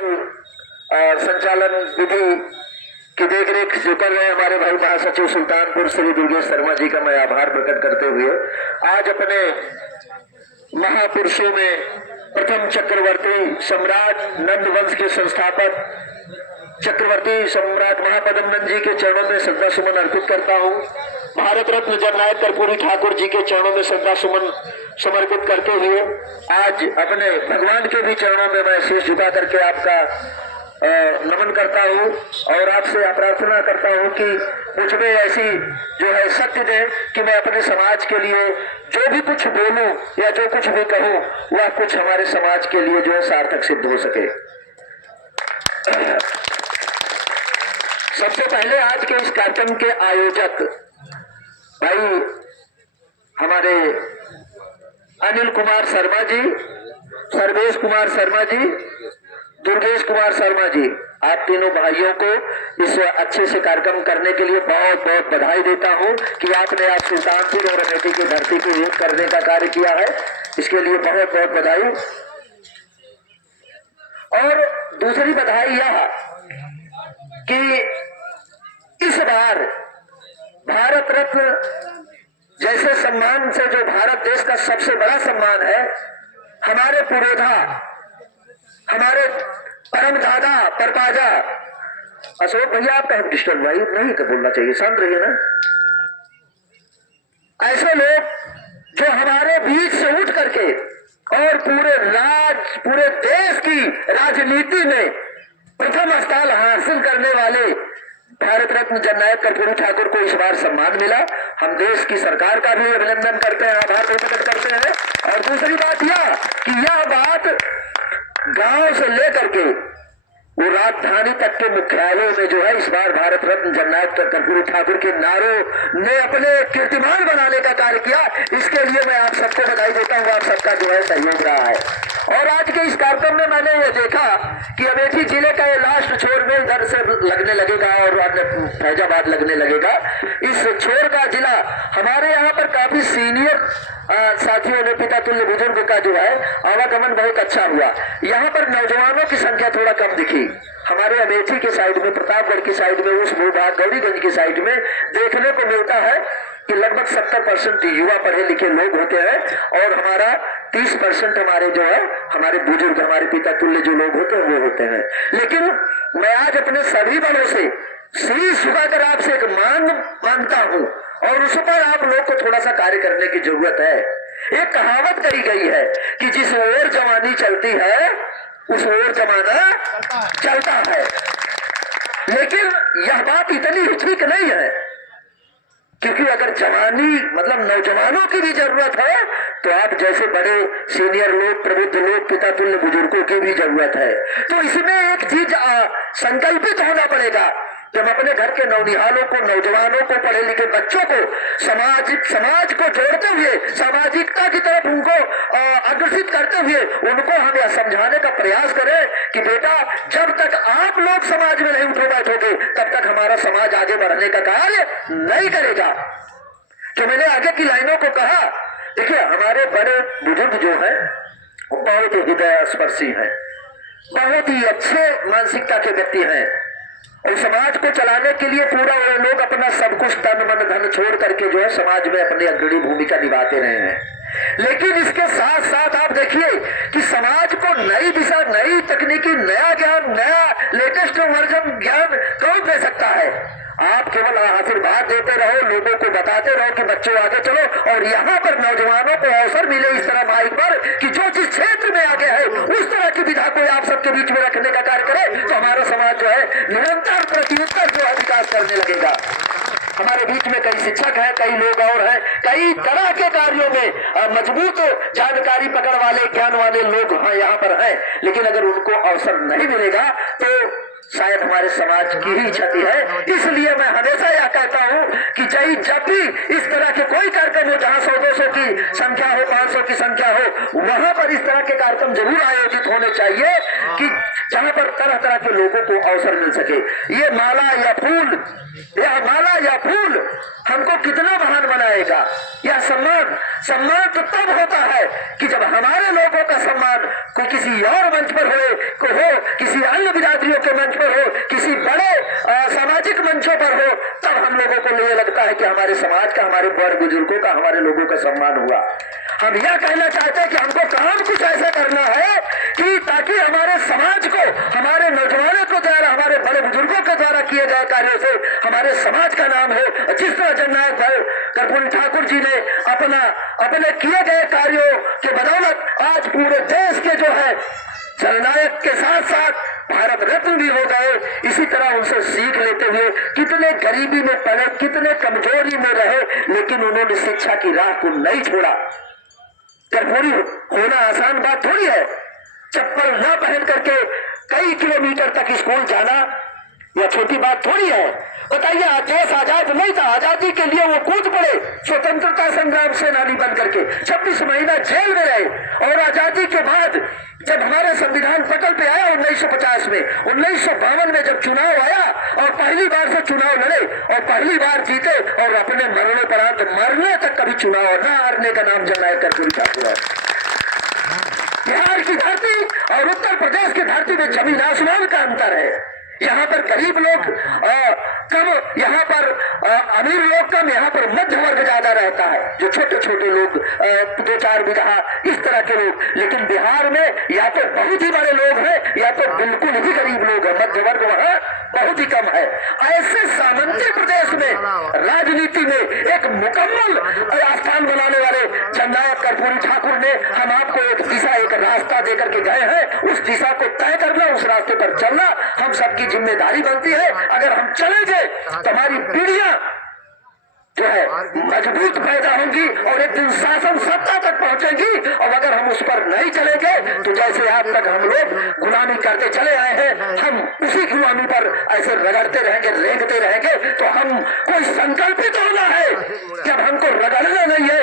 और संचालन विधि की देखरेख जो कर रहे हैं हमारे भाई महासचिव सुल्तानपुर श्री दुर्गेश शर्मा जी का मैं आभार प्रकट करते हुए आज अपने महापुरुषों में प्रथम चक्रवर्ती सम्राट नंद वंश के संस्थापक चक्रवर्ती सम्राट महापद्मनंद जी के चरणों में श्रद्धा सुमन अर्पित करता हूँ। भारत रत्न जननायक कर्पूरी ठाकुर जी के चरणों में श्रद्धा सुमन समर्पित करते हुए आज अपने भगवान के भी चरणों में मैं शीश झुका करके आपका नमन करता हूँ और आपसे प्रार्थना करता हूँ कि मुझ में ऐसी जो है शक्ति दे कि मैं अपने समाज के लिए जो भी कुछ बोलूं या जो कुछ भी कहूं वह कुछ हमारे समाज के लिए जो है सार्थक सिद्ध हो सके। सबसे पहले आज के इस कार्यक्रम के आयोजक भाई हमारे अनिल कुमार शर्मा जी, सर्वेश कुमार शर्मा जी, दुर्गेश कुमार शर्मा जी, आप तीनों भाइयों को इस अच्छे से कार्यक्रम करने के लिए बहुत बहुत बधाई देता हूं कि आपने आज सुल्तानपुर और अमेठी की धरती को एक करने का कार्य किया है। इसके लिए बहुत बहुत बधाई। और दूसरी बधाई यह कि इस बार भारत रत्न जैसे सम्मान से जो भारत देश का सबसे बड़ा सम्मान है, हमारे पुरोधा, हमारे परम दादा परपाजा अशोक भैया, आपका डिस्टर्ब भाई नहीं कर बोलना चाहिए, शांत रहिए ना। ऐसे लोग जो हमारे बीच से उठ करके और पूरे देश की राजनीति में प्रथम स्थान हासिल करने वाले भारत रत्न जननायक कर्पूरी ठाकुर को इस बार सम्मान मिला। हम देश की सरकार का भी अभिनंदन करते हैं, आभार प्रकट करते हैं। और दूसरी बात यह कि यह बात गांव से लेकर के वो राजधानी तक के मुख्यालयों में जो है इस बार भारत रत्न जननायक कर्पूरी ठाकुर के नारों ने अपने कीर्तिमान बनाने का कार्य किया। इसके लिए मैं आप सबको बधाई देता हूँ, आप सबका जो है सहयोग रहा है। और आज के इस कार्यक्रम में मैंने ये देखा कि अमेठी जिले का ये लास्ट छोर में इधर से लगने लगेगा और फैजाबाद लगने लगेगा। इस छोर का जिला हमारे यहाँ पर काफी सीनियर साथियों ने पिता तुल्य बुजुर्ग का जो है आवागमन बहुत अच्छा हुआ। यहाँ पर नौजवानों की संख्या थोड़ा कम दिखी। हमारे अमेठी के साइड में, प्रतापगढ़ की साइड में, उस भूभाग गौरीगंज की साइड में देखने को मिलता है कि लगभग 70% युवा पढ़े लिखे लोग होते हैं और हमारा 30% हमारे जो है हमारे बुजुर्ग, हमारे पिता तुल्य जो लोग होते हैं वो होते हैं। लेकिन मैं आज अपने सभी बलों से शीश झुकाकर आपसे एक मांग मांगता हूँ और उस पर आप लोग को थोड़ा सा कार्य करने की जरूरत है। एक कहावत कही गई है कि जिस ओर जवानी चलती है उस ओर जमाना चलता है। लेकिन यह बात इतनी ही ठीक नहीं है, क्योंकि अगर जवानी मतलब नौजवानों की भी जरूरत है तो आप जैसे बड़े सीनियर लोग, प्रबुद्ध लोग, पिता तुल्य बुजुर्गों की भी जरूरत है। तो इसमें एक चीज संकल्पित होना पड़ेगा कि हम अपने घर के नौनिहालों को, नौजवानों को, पढ़े लिखे बच्चों को समाज को जोड़ते हुए, सामाजिकता की तरफ उनको अग्रसित करते हुए उनको हम यह समझाने का प्रयास करें कि बेटा जब तक आप लोग समाज में नहीं उठो बैठोगे तब तक हमारा समाज आगे बढ़ने का कार्य नहीं करेगा। तो मैंने आगे की लाइनों को कहा, देखिए हमारे बड़े बुजुर्ग जो हैं वो बहुत ही हृदय स्पर्शी हैं, बहुत ही अच्छे मानसिकता के व्यक्ति हैं और समाज को चलाने के लिए पूरा वो लोग अपना सब कुछ तन मन धन छोड़ करके जो है समाज में अपनी अग्रणी भूमिका निभाते रहे हैं। लेकिन इसके साथ साथ आप देखिए कि समाज को नई दिशा, नई तकनीकी, नया ज्ञान, नया लेटेस्ट वर्जन ज्ञान कौन दे सकता है? आप केवल आशीर्वाद देते रहो, लोगों को बताते रहो कि बच्चों आगे चलो और यहाँ पर नौजवानों को अवसर मिले इस तरह माइक पर कि जो जिस क्षेत्र में आगे है उस तरह की विधा को आप सबके बीच में रखने का कार्य करे तो हमारा समाज जो है निरंतर प्रत्युत्तर जो है विकास करने लगेगा। हमारे बीच में कई शिक्षक हैं, कई लोग और हैं, कई तरह के कार्यों में मजबूत जानकारी पकड़ वाले, ज्ञान वाले लोग यहाँ पर हैं, लेकिन अगर उनको अवसर नहीं मिलेगा तो शायद हमारे समाज की ही क्षति है। इसलिए मैं हमेशा यह कहता हूं कि चाहे जब भी इस तरह के कोई कार्यक्रम हो जहां 100-200 की संख्या हो, 500 की संख्या हो, वहां पर इस तरह के कार्यक्रम जरूर आयोजित होने चाहिए कि जहां पर तरह तरह के लोगों को अवसर मिल सके। ये माला या फूल हमको कितना महान बनाएगा। यह सम्मान तो तब होता है कि जब हमारे लोगों का सम्मान कोई किसी और मंच पर हो, किसी अन्य बिरादरियों के मंच पर हो, किसी बड़े सामाजिक मंचों पर हो, तब हम लोगों को ये लगता है कि हमारे समाज का, हमारे बड़ बुजुर्गों का, हमारे लोगों का सम्मान हुआ। हम यह कहना चाहते हैं कि हमको काम कुछ ऐसा करना है कि ताकि हमारे समाज को, हमारे नौजवानों को द्वारा, हमारे बड़े बुजुर्गों के द्वारा किए गए कार्यों से हमारे समाज का नाम हो। जिस तरह जननायक कर्पूरी ठाकुर जी ने अपने किए गए कार्यों के बदौलत आज पूरे देश के जो है जननायक के साथ साथ भारत रत्न भी हो गए, इसी तरह उनसे सीख लेते हुए कितने गरीबी में पले, कितने कमजोरी में रहे, लेकिन उन्होंने शिक्षा की राह को नहीं छोड़ा। कर्पूरी होना आसान बात थोड़ी है। चप्पल न पहन करके कई किलोमीटर तक स्कूल जाना यह छोटी बात थोड़ी है। बताइए, देश आजाद नहीं था, आजादी के लिए वो कूद पड़े, स्वतंत्रता संग्राम सेनानी बन करके 26 महीना जेल में रहे। और आजादी के बाद जब हमारा संविधान पटल पे आया 1950 में, 1952 में जब चुनाव आया और पहली बार से चुनाव लड़े और पहली बार जीते और अपने मरने तक कभी चुनाव न हारने का नाम जननायक कर्पूरी ठाकुर है। बिहार की धरती और उत्तर प्रदेश की धरती में जमीन आसमान का अंतर है। यहाँ पर गरीब लोग कम, यहाँ पर अमीर लोग कम, यहाँ पर मध्य वर्ग ज्यादा रहता है, जो छोटे छोटे लोग 2-4 बीघा इस तरह के लोग। लेकिन बिहार में या तो बहुत ही बड़े लोग हैं या तो बिल्कुल ही गरीब लोग हैं, मध्य वर्ग वहाँ बहुत ही कम है। ऐसे सामंती प्रदेश में राजनीति में एक मुकम्मल स्थान बनाने वाले जननायक कर्पूरी ठाकुर ने हम आपको एक दिशा, एक रास्ता देकर के गए हैं। उस दिशा को तय करना, उस रास्ते पर चलना हम सबकी जिम्मेदारी बनती है। अगर हम चलेंगे तो हमारी पीढ़ियां जो है मजबूत पैदा होंगी और एक दिन शासन सत्ता तक पहुंचेगी। और अगर हम उस पर नहीं चलेंगे तो जैसे आज तक हम लोग गुलामी करते चले आए हैं, हम उसी गुलामी पर ऐसे रगड़ते रहेंगे, रेंगते रहेंगे। तो हम कोई संकल्पित होना है कि अब हमको रगड़ना नहीं है,